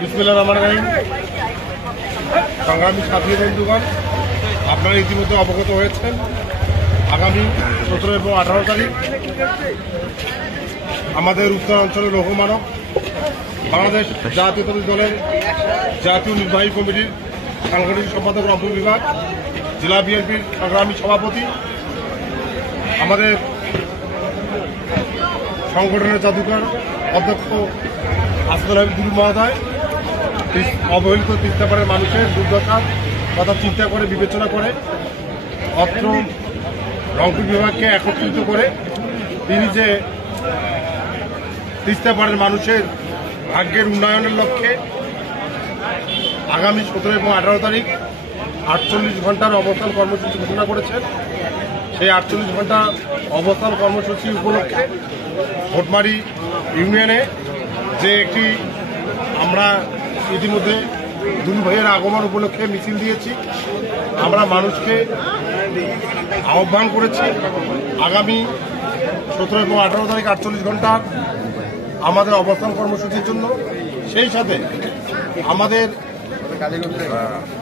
বিসমিল্লাহির রহমানির রহিম। সংগ্রামী সাথী বন্ধুগণ, আপনারা ইতিমধ্যে অবগত হয়েছেন আগামী 17 এবং 18 তারিখ আমাদের উত্তরাঞ্চলের লৌহমানব বাংলাদেশ জাতীয়তাবাদী দলের জাতীয় নির্বাহী কমিটির সাংগঠনিক সম্পাদক রংপুর বিভাগ, জেলা বিএনপির সংগ্রামী সভাপতি, আমাদের সংগঠনের জাদুঘর অধ্যক্ষ আসাদুল হাবিব দুলু মহোদয় অবহেলিত তিস্তাপাড়ের মানুষের দুর্দশার কথা চিন্তা করে বিবেচনা করে অত্র রংপুর বিভাগকে একত্রিত করে তিনি যে তিস্তাপাড়ের মানুষের ভাগ্যের উন্নয়নের লক্ষ্যে আগামী 17 এবং 18 তারিখ 48 ঘন্টার অবস্থান কর্মসূচি ঘোষণা করেছেন। সেই 48 ঘন্টা অবস্থান কর্মসূচি উপলক্ষে ভোটমারি ইউনিয়নে যে একটি আমরা ইতিমধ্যে দুলু ভাইয়ের আগমন উপলক্ষে মিছিল দিয়েছি। আমরা মানুষকে আহ্বান করেছি আগামী 17 এবং 18 তারিখ 48 ঘন্টার আমাদের অবস্থান কর্মসূচির জন্য। সেই সাথে আমাদের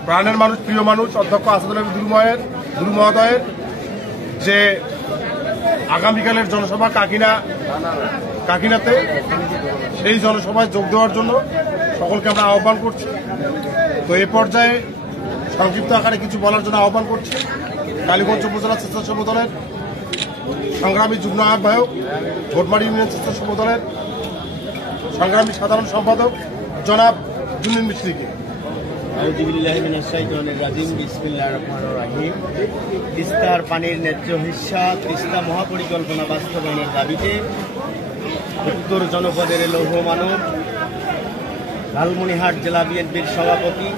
প্রাণের মানুষ, প্রিয় মানুষ অধ্যক্ষ আসাদুল হাবিব দুলু মহোদয়ের যে আগামীকালের জনসভা কাকিনাতে, সেই জনসভায় যোগ দেওয়ার জন্য সকলকে আমরা আহ্বান করছি। তো এ পর্যায়ে সংক্ষিপ্ত আকারে কিছু বলার জন্য আহ্বান করছি কালীগঞ্জ উপজেলা স্বেচ্ছাসেবক দলের সংগ্রামী যুগ্ম আহ্বায়ক, ভোটমারি ইউনিয়ন স্বেচ্ছাসেবক দলের সংগ্রামী সাধারণ সম্পাদক জনাব জুনির মিস্ত্রিকে। তিস্তার পানির ন্যায্য হিস্সা, তিস্তা মহাপরিকল্পনা বাস্তবায়নের দাবিতে উত্তর জনপদের লৌহ মানব, লালমনিরহাট জেলা বিএনপির সভাপতি,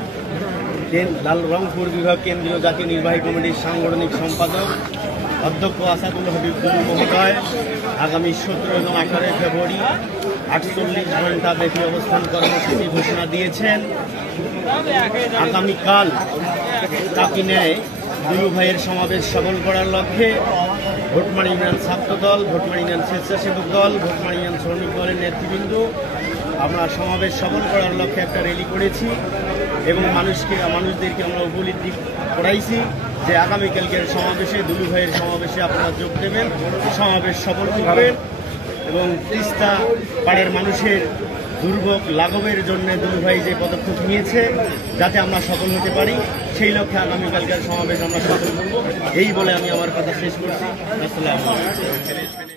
রংপুর বিভাগ কেন্দ্রীয় জাতীয় নির্বাহী কমিটির সাংগঠনিক সম্পাদক অধ্যক্ষ আসাদুল হাবিব দুলু মহোদয় আগামী 17 এবং 18 ফেব্রুয়ারি 48 ঘন্টা ব্যাপী অবস্থান কর্মসূচি ঘোষণা দিয়েছেন। আগামীকাল কাকিনায় দুলু ভাইয়ের সমাবেশ সফল করার লক্ষ্যে ভোটমারি ইউনিয়ন ছাত্র দল, ভোটমারি ইউনিয়ন স্বেচ্ছাসেবক দল, ভোটমারি ইউনিয়ন শ্রমিক দলের নেতৃবৃন্দ আমরা সমাবেশ সফল করার লক্ষ্যে একটা র্যালি করেছি এবং মানুষদেরকে আমরা উপলব্ধি করাইছি যে আগামীকালকের সমাবেশে, দুলু ভাইয়ের সমাবেশে আপনারা যোগ দেবেন, সমাবেশ সফল করবেন এবং তিস্তা পাড়ের মানুষের দুর্ভোগ লাঘবের জন্য দুলু ভাই যে পদক্ষেপ নিয়েছে যাতে আমরা সফল হতে পারি, সেই লক্ষ্যে আগামীকালকার সমাবেশ আমরা সফল করব। এই বলে আমি আমার কথা শেষ করছি। আসসালামু আলাইকুম।